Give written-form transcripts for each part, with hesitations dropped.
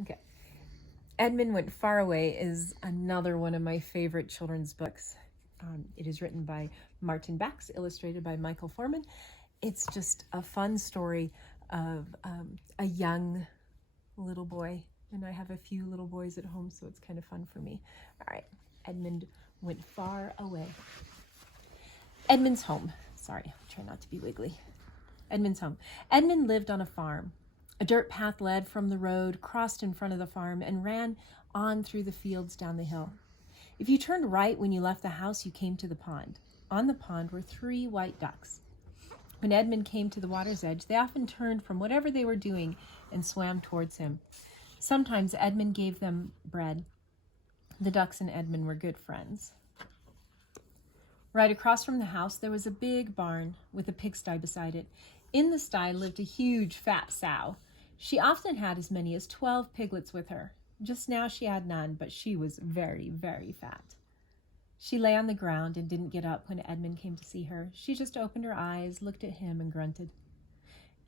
Okay. Edmond Went Far Away is another one of my favorite children's books. It is written by Martin Bax, illustrated by Michael Foreman. It's just a fun story of a young little boy, and I have a few little boys at home, so it's kind of fun for me. All right, Edmond went far away. Edmond's home. Sorry, I'll try not to be wiggly. Edmond's home. Edmond lived on a farm. A dirt path led from the road, crossed in front of the farm, and ran on through the fields down the hill. If you turned right when you left the house, you came to the pond. On the pond were 3 white ducks. When Edmond came to the water's edge, they often turned from whatever they were doing and swam towards him. Sometimes Edmond gave them bread. The ducks and Edmond were good friends. Right across from the house, there was a big barn with a pigsty beside it. In the sty lived a huge fat sow. She often had as many as 12 piglets with her. Just now she had none, but she was very, very fat. She lay on the ground and didn't get up when Edmond came to see her. She just opened her eyes, looked at him, and grunted.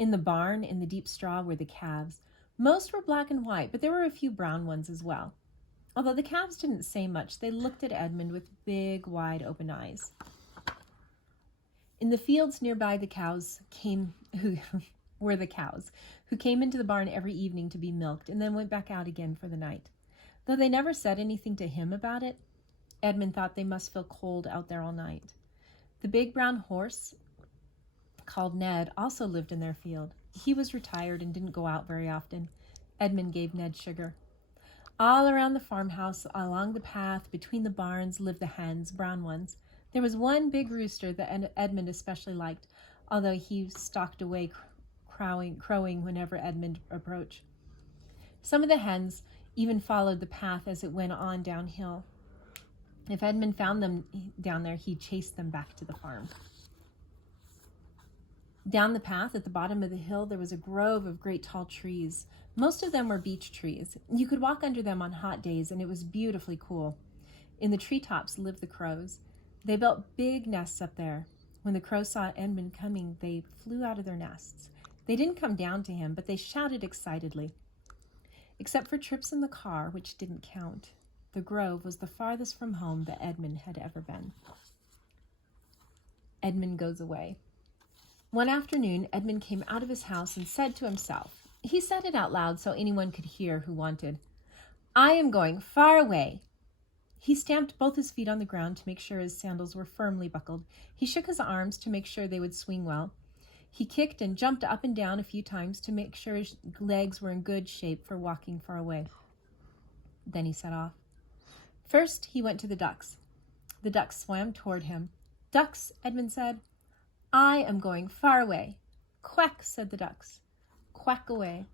In the barn, in the deep straw, were the calves. Most were black and white, but there were a few brown ones as well. Although the calves didn't say much, they looked at Edmond with big, wide open eyes. In the fields nearby, the cows who came into the barn every evening to be milked and then went back out again for the night. Though they never said anything to him about it, Edmond thought they must feel cold out there all night. The big brown horse, called Ned, also lived in their field. He was retired and didn't go out very often. Edmond gave Ned sugar. All around the farmhouse, along the path, between the barns, lived the hens, brown ones. There was one big rooster that Edmond especially liked, although he stalked away crowing whenever Edmond approached. Some of the hens even followed the path as it went on downhill. If Edmond found them down there, he chased them back to the farm. Down the path at the bottom of the hill, there was a grove of great tall trees. Most of them were beech trees. You could walk under them on hot days, and it was beautifully cool. In the treetops lived the crows. They built big nests up there. When the crows saw Edmond coming, they flew out of their nests. They didn't come down to him, but they shouted excitedly. Except for trips in the car, which didn't count, the grove was the farthest from home that Edmond had ever been. Edmond goes away. One afternoon, Edmond came out of his house and said to himself, he said it out loud so anyone could hear who wanted, "I am going far away." He stamped both his feet on the ground to make sure his sandals were firmly buckled. He shook his arms to make sure they would swing well. He kicked and jumped up and down a few times to make sure his legs were in good shape for walking far away. Then he set off. First, he went to the ducks. The ducks swam toward him. "Ducks," Edmond said, "I am going far away." "Quack," said the ducks. "Quack away."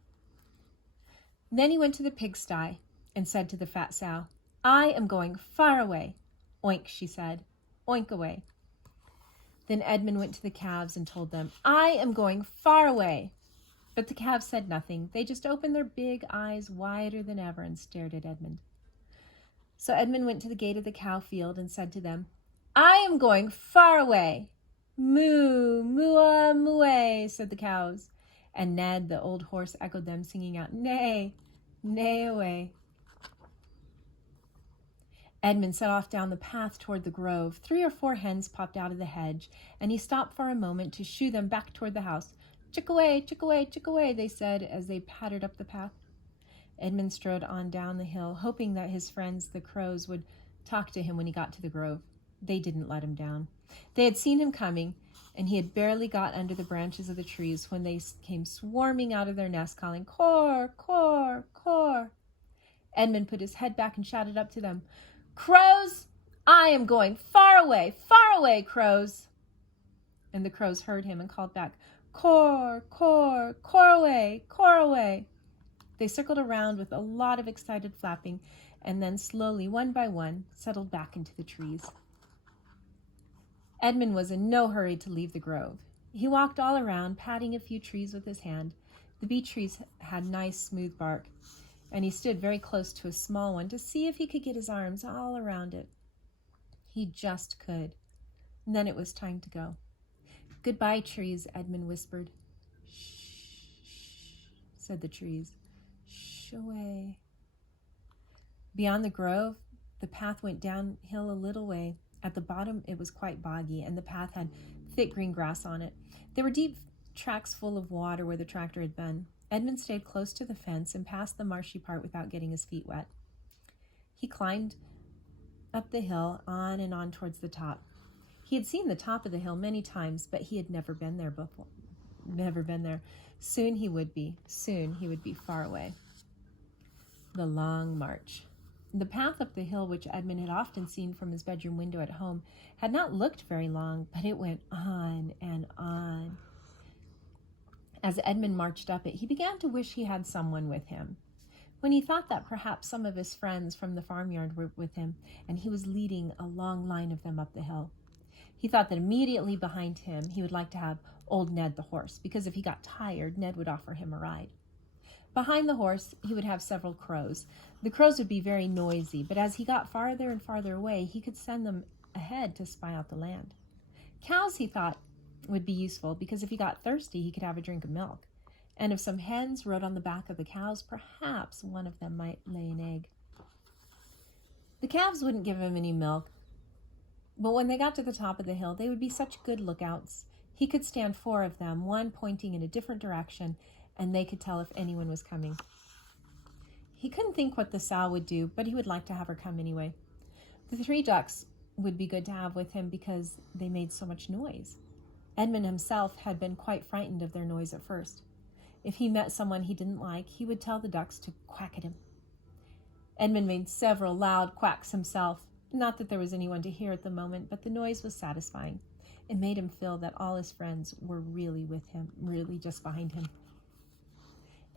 Then he went to the pigsty and said to the fat sow, "I am going far away." "Oink," she said. "Oink away." Then Edmond went to the calves and told them, "I am going far away." But the calves said nothing. They just opened their big eyes wider than ever and stared at Edmond. So Edmond went to the gate of the cow field and said to them, "I am going far away." "Moo, moo, moo," said the cows. And Ned, the old horse, echoed them, singing out, "Neigh, neigh away." Edmond set off down the path toward the grove. 3 or 4 hens popped out of the hedge, and he stopped for a moment to shoo them back toward the house. "Chick away, chick away, chick away," they said as they pattered up the path. Edmond strode on down the hill, hoping that his friends, the crows, would talk to him when he got to the grove. They didn't let him down. They had seen him coming, and he had barely got under the branches of the trees when they came swarming out of their nest, calling, "Caw, caw, caw." Edmond put his head back and shouted up to them, "Crows, I am going far away, crows." And the crows heard him and called back, "Caw, caw, caw away, caw away." They circled around with a lot of excited flapping, and then slowly, one by one, settled back into the trees. Edmond was in no hurry to leave the grove. He walked all around, patting a few trees with his hand. The beech trees had nice, smooth bark, and he stood very close to a small one to see if he could get his arms all around it. He just could. And then it was time to go. "Goodbye, trees," Edmond whispered. "Shh, shh," said the trees. "Shh away." Beyond the grove, the path went downhill a little way. At the bottom, it was quite boggy, and the path had thick green grass on it. There were deep tracks full of water where the tractor had been. Edmond stayed close to the fence and passed the marshy part without getting his feet wet. He climbed up the hill, on and on towards the top. He had seen the top of the hill many times, but he had never been there before. Never been there. Soon he would be. Soon he would be far away. The long march. The path up the hill, which Edmond had often seen from his bedroom window at home, had not looked very long, but it went on and on. As Edmond marched up it, he began to wish he had someone with him. When he thought that perhaps some of his friends from the farmyard were with him, and he was leading a long line of them up the hill, he thought that immediately behind him he would like to have old Ned the horse, because if he got tired, Ned would offer him a ride. Behind the horse, he would have several crows. The crows would be very noisy, but as he got farther and farther away, he could send them ahead to spy out the land. Cows, he thought, would be useful, because if he got thirsty, he could have a drink of milk. And if some hens rode on the back of the cows, perhaps one of them might lay an egg. The calves wouldn't give him any milk, but when they got to the top of the hill, they would be such good lookouts. He could stand 4 of them, one pointing in a different direction, and they could tell if anyone was coming. He couldn't think what the sow would do, but he would like to have her come anyway. The 3 ducks would be good to have with him because they made so much noise. Edmond himself had been quite frightened of their noise at first. If he met someone he didn't like, he would tell the ducks to quack at him. Edmond made several loud quacks himself. Not that there was anyone to hear at the moment, but the noise was satisfying. It made him feel that all his friends were really with him, really just behind him.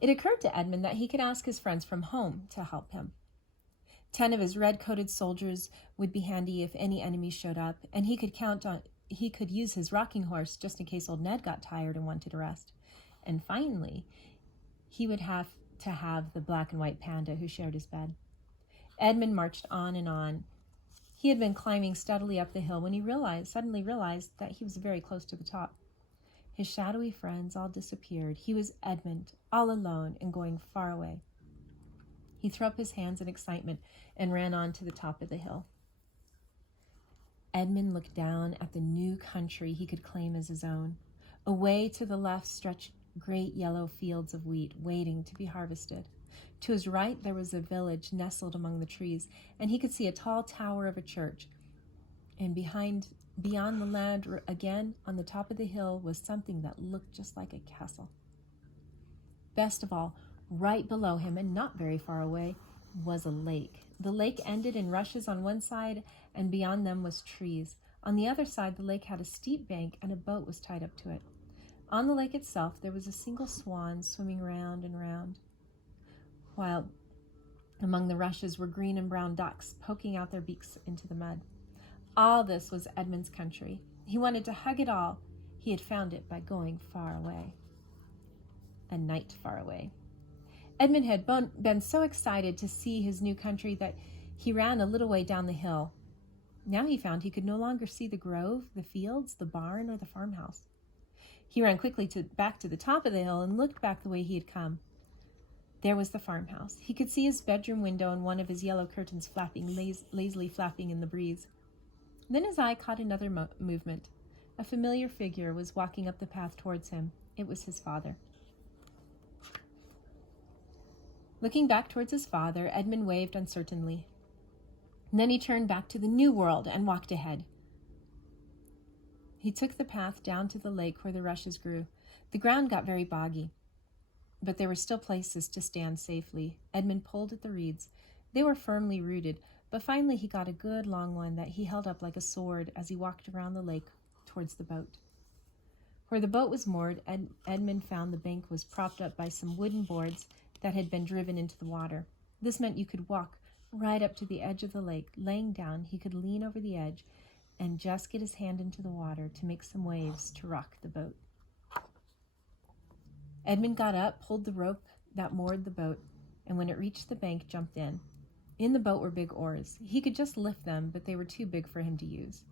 It occurred to Edmond that he could ask his friends from home to help him. 10 of his red-coated soldiers would be handy if any enemies showed up, and he could use his rocking horse just in case old Ned got tired and wanted a rest. And finally, he would have to have the black and white panda who shared his bed. Edmond marched on and on. He had been climbing steadily up the hill when he suddenly realized that he was very close to the top. His shadowy friends all disappeared. He was Edmond, all alone and going far away. He threw up his hands in excitement and ran on to the top of the hill. Edmond looked down at the new country he could claim as his own. Away to the left stretched great yellow fields of wheat waiting to be harvested. To his right there was a village nestled among the trees, and he could see a tall tower of a church. And beyond the land again, on the top of the hill, was something that looked just like a castle. Best of all, right below him, and not very far away, was a lake. The lake ended in rushes on one side, and beyond them was trees. On the other side, the lake had a steep bank, and a boat was tied up to it. On the lake itself, there was a single swan swimming round and round, while among the rushes were green and brown ducks poking out their beaks into the mud. All this was Edmond's country. He wanted to hug it all. He had found it by going far away. A night far away. Edmond had been so excited to see his new country that he ran a little way down the hill. Now he found he could no longer see the grove, the fields, the barn, or the farmhouse. He ran quickly back to the top of the hill and looked back the way he had come. There was the farmhouse. He could see his bedroom window and one of his yellow curtains lazily flapping in the breeze. Then his eye caught another movement. A familiar figure was walking up the path towards him. It was his father. Looking back towards his father, Edmond waved uncertainly. Then he turned back to the new world and walked ahead. He took the path down to the lake where the rushes grew. The ground got very boggy, but there were still places to stand safely. Edmond pulled at the reeds. They were firmly rooted, but finally he got a good long one that he held up like a sword as he walked around the lake towards the boat. Where the boat was moored, Edmond found the bank was propped up by some wooden boards that had been driven into the water. This meant you could walk right up to the edge of the lake. Laying down, he could lean over the edge and just get his hand into the water to make some waves to rock the boat. Edmond got up, pulled the rope that moored the boat, and when it reached the bank, jumped in. In the boat were big oars. He could just lift them, but they were too big for him to use.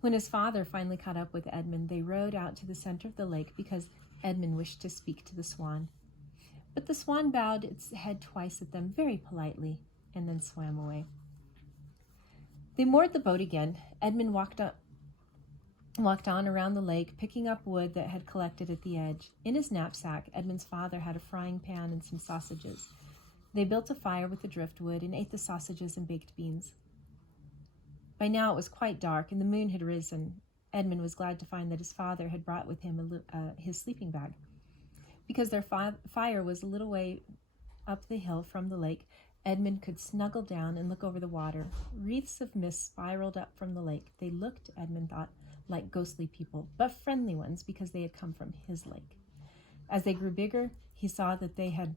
When his father finally caught up with Edmond, they rowed out to the center of the lake because Edmond wished to speak to the swan. But the swan bowed its head twice at them very politely. and then swam away. They moored the boat again. Edmond walked on around the lake, picking up wood that had collected at the edge. In his knapsack, Edmund's father had a frying pan and some sausages. They built a fire with the driftwood and ate the sausages and baked beans. By now it was quite dark, and the moon had risen. Edmund was glad to find that his father had brought with him his sleeping bag. Because their fire was a little way up the hill from the lake, Edmund could snuggle down and look over the water. Wreaths of mist spiraled up from the lake. They looked, Edmund thought, like ghostly people, but friendly ones because they had come from his lake. As they grew bigger, he saw that they had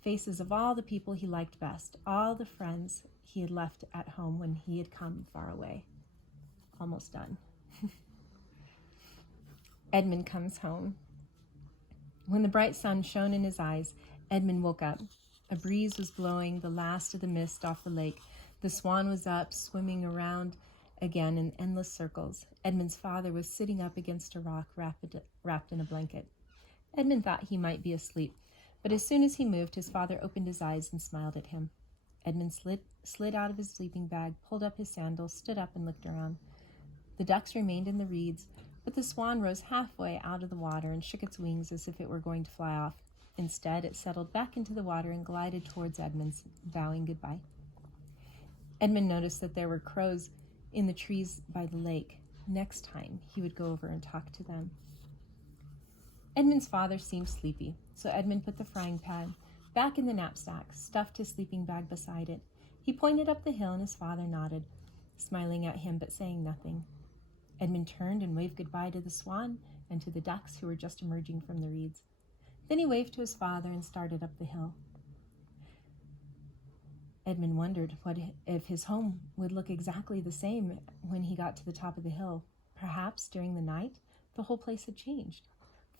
faces of all the people he liked best, all the friends he had left at home when he had come far away. Almost done. Edmund comes home. When the bright sun shone in his eyes, Edmund woke up. A breeze was blowing the last of the mist off the lake. The Swan was up, swimming around again in endless circles. Edmund's father was sitting up against a rock, wrapped in a blanket. Edmund thought he might be asleep, but as soon as he moved, his father opened his eyes and smiled at him. Edmund slid out of his sleeping bag, pulled up his sandals, stood up, and looked around. The ducks remained in the reeds, but the Swan rose halfway out of the water and shook its wings as if it were going to fly off. Instead, it settled back into the water and glided towards Edmund, bowing goodbye. Edmund noticed that there were crows in the trees by the lake. Next time, he would go over and talk to them. Edmund's father seemed sleepy, so Edmund put the frying pan back in the knapsack, stuffed his sleeping bag beside it. He pointed up the hill, and his father nodded, smiling at him but saying nothing. Edmund turned and waved goodbye to the Swan and to the ducks who were just emerging from the reeds. Then he waved to his father and started up the hill. Edmund wondered if his home would look exactly the same when he got to the top of the hill. Perhaps during the night, the whole place had changed.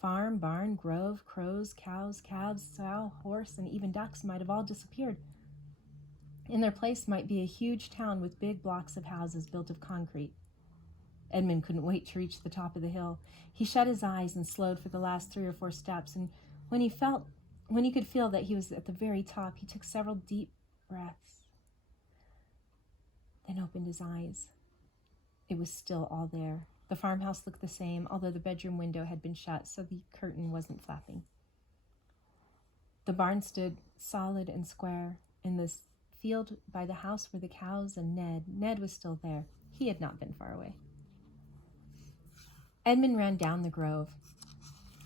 Farm, barn, grove, crows, cows, calves, sow, horse, and even ducks might have all disappeared. In their place might be a huge town with big blocks of houses built of concrete. Edmund couldn't wait to reach the top of the hill. He shut his eyes and slowed for the last 3 or 4 steps, and when he could feel that he was at the very top, he took several deep breaths, then opened his eyes. It was still all there. The farmhouse looked the same, although the bedroom window had been shut, so the curtain wasn't flapping. The barn stood solid and square. In the field by the house were the cows and Ned. Ned was still there. He had not been far away. Edmund ran down the grove.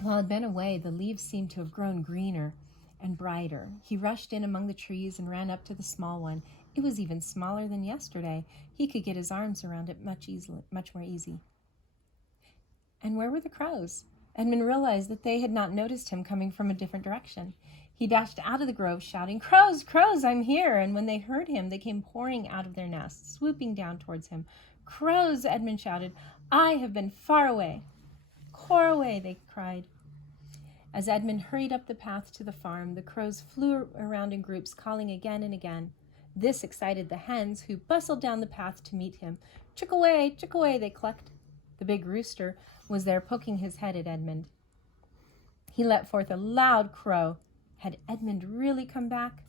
While he had been away, the leaves seemed to have grown greener and brighter. He rushed in among the trees and ran up to the small one. It was even smaller than yesterday. He could get his arms around it much more easy. And where were the crows? Edmund realized that they had not noticed him coming from a different direction. He dashed out of the grove, shouting, "Crows, crows, I'm here!" And when they heard him, they came pouring out of their nests, swooping down towards him. "Crows," Edmund shouted, "I have been far away." "Caraway," they cried. As Edmund hurried up the path to the farm, the crows flew around in groups, calling again and again. This excited the hens, who bustled down the path to meet him. Chick-away, they clucked. The big rooster was there, poking his head at Edmund. He let forth a loud crow. Had Edmund really come back?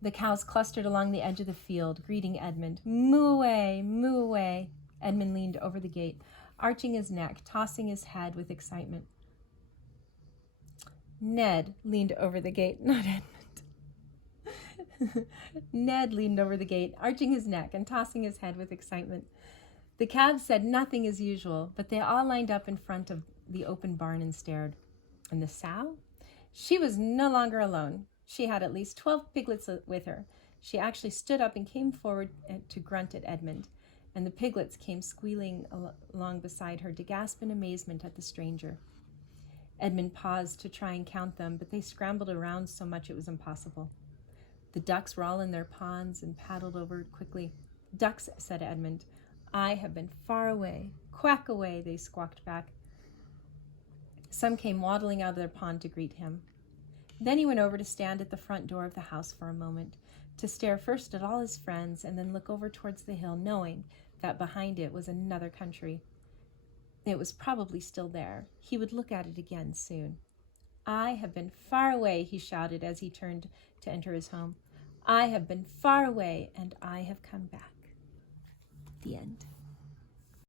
The cows clustered along the edge of the field, greeting Edmund. "Moo away, moo away." Edmund leaned over the gate, arching his neck, tossing his head with excitement. Ned leaned over the gate, not Edmund. Ned leaned over the gate, arching his neck and tossing his head with excitement. The calves said nothing as usual, but they all lined up in front of the open barn and stared. And the sow? She was no longer alone. She had at least 12 piglets with her. She actually stood up and came forward to grunt at Edmund, and the piglets came squealing along beside her to gasp in amazement at the stranger. Edmund paused to try and count them, but they scrambled around so much it was impossible. The ducks were all in their ponds and paddled over quickly. "Ducks," said Edmund. "I have been far away. Quack away," they squawked back. Some came waddling out of their pond to greet him. Then he went over to stand at the front door of the house for a moment, to stare first at all his friends and then look over towards the hill, knowing that behind it was another country. It was probably still there. He would look at it again soon. "I have been far away," he shouted as he turned to enter his home. I have been far away and I have come back. The end.